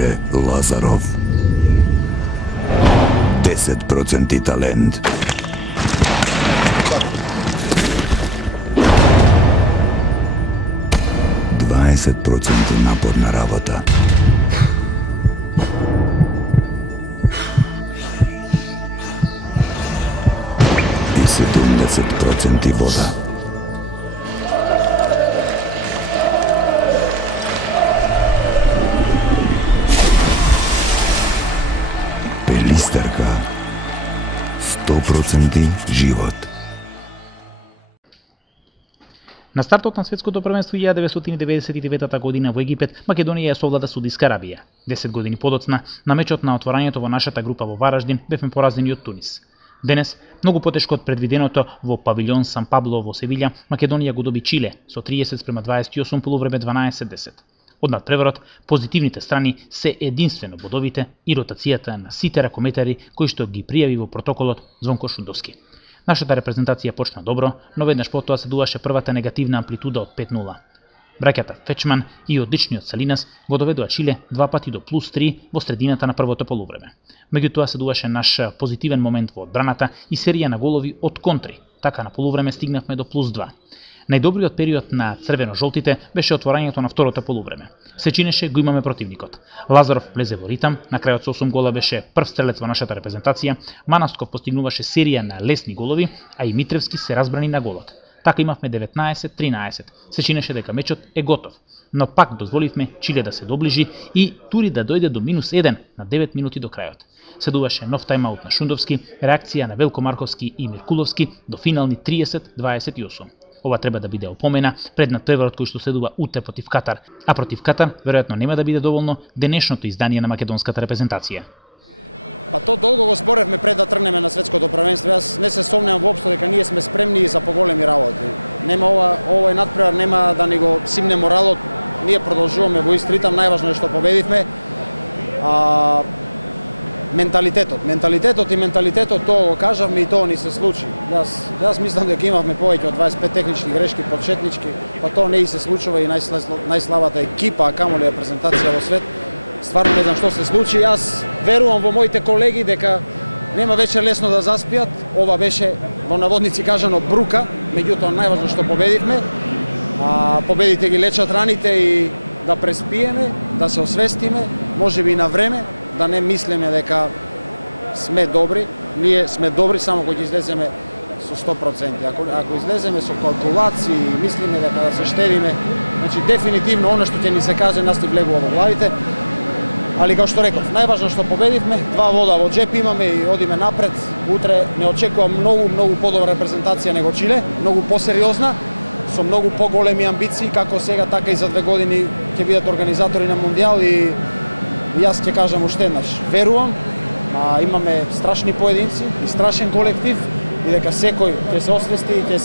Мире Лазаров. 10% талент. напорна работа. И 70% вода. Пелистарка. 100% живот. На стартот на светското првенство 1999 година во Египет, Македонија ја совлада Судиска Арабија. 10 години подоцна, на мечот на отворањето во нашата група во Вараждин, бевме поразени од Тунис. Денес, многу потешко од предвиденото во павилјон Сан Пабло во Севиља, Македонија го доби Чиле со 30:28 полувреме 12:10. Од надпреварот, позитивните страни се единствено бодовите и ротацијата на сите ракометари кои што ги пријави во протоколот Звонко Шундовски. Нашата репрезентација почна добро, но веднаш потоа следуваше првата негативна амплитуда од 5:0. Браќата Фечман и одличниот Салинас го доведоа Чиле 2 пати до +3 во средината на првото полувреме. Меѓутоа следуваше наш позитивен момент во одбраната и серија на голови од контри. Така на полувреме стигнавме до +2. Најдобриот период на црвено-жолтите беше отворањето на второто полувреме. Се чинеше го имаме противникот. Лазаров влезе во ритам, на крајот со 8 гола беше прв стрелец во нашата репрезентација, Манастков постигнуваше серија на лесни голови, а и Митревски се разбрани на голот. Така имавме 19-13. Се чинеше дека мечот е готов, но пак дозволивме Чиле да се доближи и тури да дојде до -1 на 9 минути до крајот. Следуваше нов тајмаут на Шундовски, реакција на Велко Марковски и Миркуловски до финални 30-28. Ова треба да биде опомена пред надпреварот кој што следува утре против Катар, а против Катар веројатно нема да биде доволно денешното издание на македонската репрезентација. Па то долго го зборевме пред да тргнеме на светското првенство. Јас не се сомневам воопшто дека ние сме спремни за поголеми работи. Нема овој надпревар нема да ни го симне моралот. Ние продолжуваме во ист ритам, најважно е што победивме. Менталитетот, тоа го кажавме и тоа ни се случи. Јас мислам дека имавме повеќе од 25 технички грешки, почетнички, па тоа не и се случува и најслабата екипа, а камоли репрезентација во свет. Стварно не знам што се случи. Јас верувам во моите колеги дека нема вечер лесно да заспијат. Ова беше, во наводници кажано, брука, меѓутоа најважно што победивме. Победите ги лечат раните и да преспиеме, да се освестиме, можеби и на време, да не мислиме дека сме добри. Ние сме добри само кога излеземе со 100%. Ако излеземе со калкулации и мислиме дека да се штедиме, значи дефинитивно она што ќе ни се каже нас ни влегува во главите. Али како што реков, најважно што победивме, 2 вода во джеп имаме и одиме напред. Утре не очекувам многу подобра репрезентација него Чиле, многу посериозна, со многу поголеми амбиции, како сега, така и за 2 години ќе бидат организатори на Мондијал и јас ќе кажам уште еднаш, верувам, имаме страшни поединци и страшен колектив и дека секој ќе се освести и ќе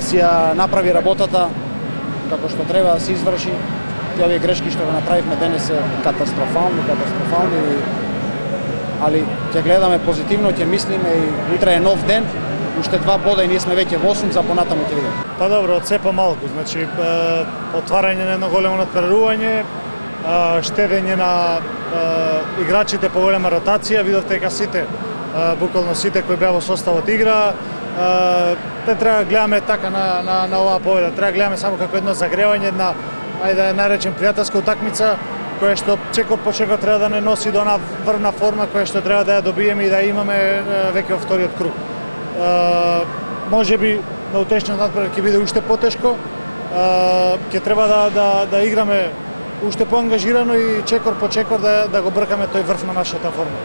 си ја направи работата како што треба да се изврши. Овие грешки што го направивме денес се катастрофални, али ќе гледаме позитивно, ќе мислиме и утре е нов ден, уште 2 бода и ние сме веќе во 8, за понатаму ќе видиме. Па добро, од се помалку, значи отварање на едно големо надпреварување, штедење на играчите по голема ротација, видовте дека сите, буквално сите кои беа во составот игра, не треба да гледаме така на оваа победа, треба да гледаме само како едно загревање, една, ајде да наречем пријателска утакмица, која што чекор по чекор треба да не носи до она врвна форма која што треба да ја добиеме и да имаме веќе во вториот круг. Можеби на утешниот надпревар ќе биде уште потешко, ќе треба да играме уште поангажирано и чекор по чекор да го бркаме тој врв на нашата форма.